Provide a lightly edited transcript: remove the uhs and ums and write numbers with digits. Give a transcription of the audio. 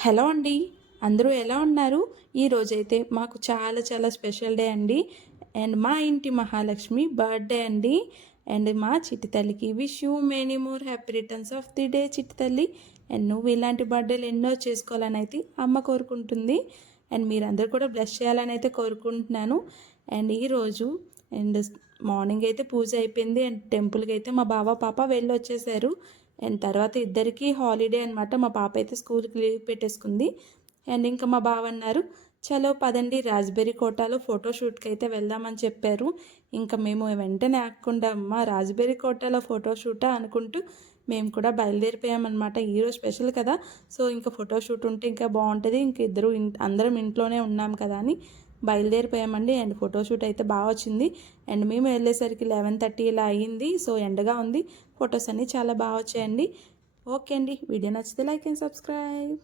Hello అండి. అందరూ ఎలా ఉన్నారు? ఈరోజైతే మాకు చాలా చాలా స్పెషల్ డే అండి. అండ్ మా ఇంటి మహాలక్ష్మి బర్త్డే అండి. అండ్ మా చిట్టి తల్లికి wish you many more happy returns of the day చిట్టి తల్లి. అండ్ నువ్వు ఇలాంటి బర్త్డేలు ఎన్నో చేసుకోవాలని అయితే అమ్మ కోరుకుంటుంది. అండ్ మీరందరూ కూడా బ్లెస్ చేయాలని అయితే కోరుకుంటున్నాను. అండ్ ఈరోజు అండ్ మార్నింగ్ అయితే పూజ అయిపోయింది. అండ్ టెంపుల్కి అయితే మా బావ పాప వెళ్ళి వచ్చేసారు. అండ్ తర్వాత ఇద్దరికి హాలిడే అనమాట. మా పాప అయితే స్కూల్కి లీవ్ పెట్టేసుకుంది. అండ్ ఇంకా మా బావ అన్నారు, చలో పదండి రాజ్బెర్రీ కోటాలో ఫోటోషూట్కి అయితే వెళ్దామని చెప్పారు. ఇంకా మేము వెంటనే ఆగకుండా అమ్మ రాజ్బెర్రీ కోటాలో ఫోటోషూటా అనుకుంటూ మేము కూడా బయలుదేరిపోయామన్నమాట. ఈరోజు స్పెషల్ కదా, సో ఇంకా ఫోటోషూట్ ఉంటే ఇంకా బాగుంటుంది, ఇంక ఇద్దరు అందరం ఇంట్లోనే ఉన్నాం కదా అని బయలుదేరిపోయామండి. అండ్ ఫోటోషూట్ అయితే బాగా వచ్చింది. అండ్ మేము వెళ్ళేసరికి 11:30 ఇలా అయ్యింది. సో ఎండగా ఉంది. ఫొటోస్ అన్నీ చాలా బాగా వచ్చాయండి. ఓకే అండి, వీడియో నచ్చితే లైక్ అండ్ సబ్స్క్రైబ్.